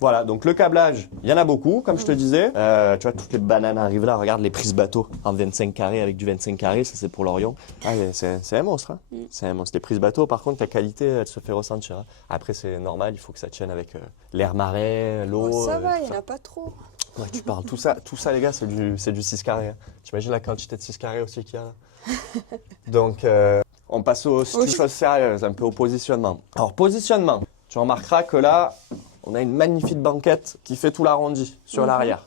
Voilà, donc le câblage, il y en a beaucoup, comme je te disais. Tu vois, toutes les bananes arrivent là. Regarde les prises bateau en 25 carrés avec du 25 carrés, ça c'est pour l'Orion. Ah, c'est un monstre, hein. C'est un monstre. Les prises bateau, par contre, ta qualité, elle se fait ressentir, hein. Après, c'est normal, il faut que ça tienne avec l'air marais, l'eau. Oh, ça va, il tout n'y en ça. a pas trop. Ouais, tu parles, tout ça, les gars, c'est du 6 carrés, hein. T'imagines la quantité de 6 carrés aussi qu'il y a là. Donc, on passe aux choses sérieuses, un peu au positionnement. Alors, positionnement, tu remarqueras que là, on a une magnifique banquette qui fait tout l'arrondi sur l'arrière.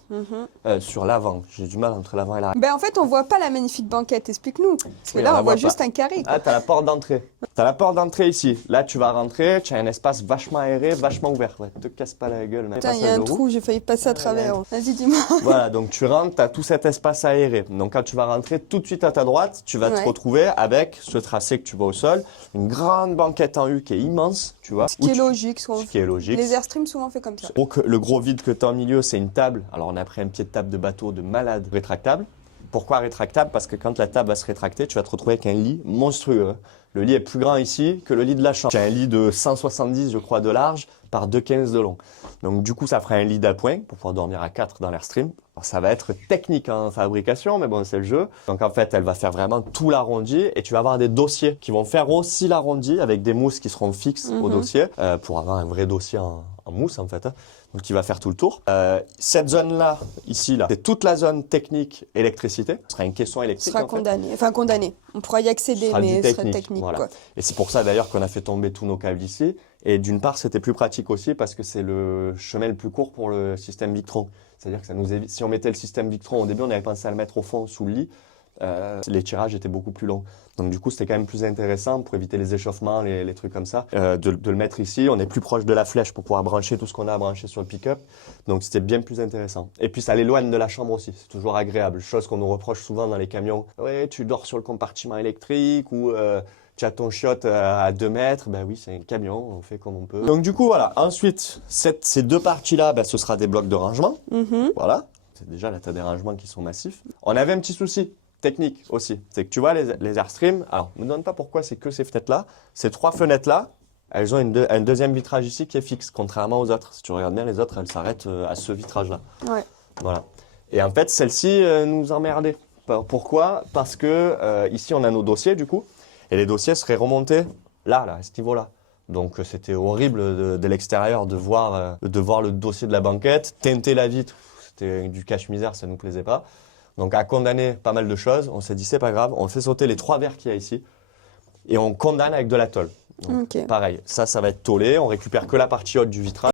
Sur l'avant, j'ai du mal entre l'avant et l'arrière. Ben en fait, on voit pas la magnifique banquette, explique-nous. Parce que Oui, là, on la on voit voit juste pas. un carré. Ah, t'as la porte d'entrée. T'as la porte d'entrée ici. Là, tu vas rentrer, tu as un espace vachement aéré, vachement ouvert. Ouais, te casse pas la gueule. Putain, il y a un trou, j'ai failli passer à travers. Vas-y, dis-moi. Voilà, donc tu rentres, tu as tout cet espace aéré. Donc quand tu vas rentrer tout de suite à ta droite, tu vas te retrouver avec ce tracé que tu vois au sol, une grande banquette en U qui est immense, tu vois. Ce qui est logique. Ce qui est logique. Les Airstream souvent fait comme ça. Donc le gros vide que tu as au milieu, c'est une table. Alors on a pris un pied de table de bateau de malade rétractable. Pourquoi rétractable? Parce que quand la table va se rétracter, tu vas te retrouver avec un lit monstrueux. Le lit est plus grand ici que le lit de la chambre. J'ai un lit de 170, je crois, de large par 2,15 de long. Donc du coup, ça fera un lit d'appoint pour pouvoir dormir à 4 dans l'Airstream. Alors, ça va être technique en fabrication, mais bon, c'est le jeu. Donc en fait, elle va faire vraiment tout l'arrondi et tu vas avoir des dossiers qui vont faire aussi l'arrondi avec des mousses qui seront fixes au dossier pour avoir un vrai dossier en mousse en fait. Donc qui va faire tout le tour. Cette zone-là, ici, là, c'est toute la zone technique électricité. Ce sera une caisson électrique. Ce sera condamné. Enfin, condamné. On pourra y accéder, mais ce sera technique. Voilà. Quoi. Et c'est pour ça d'ailleurs qu'on a fait tomber tous nos câbles ici. Et d'une part, c'était plus pratique aussi parce que c'est le chemin le plus court pour le système Victron. C'est-à-dire que ça nous évite. Si on mettait le système Victron au début, on avait pensé à le mettre au fond, sous le lit. Les tirages étaient beaucoup plus longs. Donc du coup, c'était quand même plus intéressant pour éviter les échauffements, les trucs comme ça, de le mettre ici. On est plus proche de la flèche pour pouvoir brancher tout ce qu'on a à brancher sur le pick-up. Donc c'était bien plus intéressant. Et puis ça l'éloigne de la chambre aussi. C'est toujours agréable. Chose qu'on nous reproche souvent dans les camions. Ouais, tu dors sur le compartiment électrique ou tu as ton chiotte à 2 mètres. Ben oui, c'est un camion, on fait comme on peut. Donc du coup, voilà. Ensuite, ces deux parties-là, ce sera des blocs de rangement. Voilà. C'est déjà là, tu as des rangements qui sont massifs. On avait un petit souci technique aussi. C'est que tu vois, les Airstream, alors, ne me demande pas pourquoi c'est que ces fenêtres-là. Ces 3 fenêtres-là, elles ont un deuxième vitrage ici qui est fixe, contrairement aux autres. Si tu regardes bien, les autres, elles s'arrêtent à ce vitrage-là. Ouais. Voilà. Et en fait, celle-ci nous emmerdait. Pourquoi? Parce que ici, on a nos dossiers, du coup, et les dossiers seraient remontés là, à ce niveau-là. Donc, c'était horrible de l'extérieur de voir le dossier de la banquette, teinter la vitre. C'était du cache-misère, ça ne nous plaisait pas. Donc, à condamner pas mal de choses, on s'est dit, c'est pas grave, on fait sauter les 3 verres qu'il y a ici et on condamne avec de la tôle. Donc, pareil, ça va être tôlé, on récupère que la partie haute du vitrage.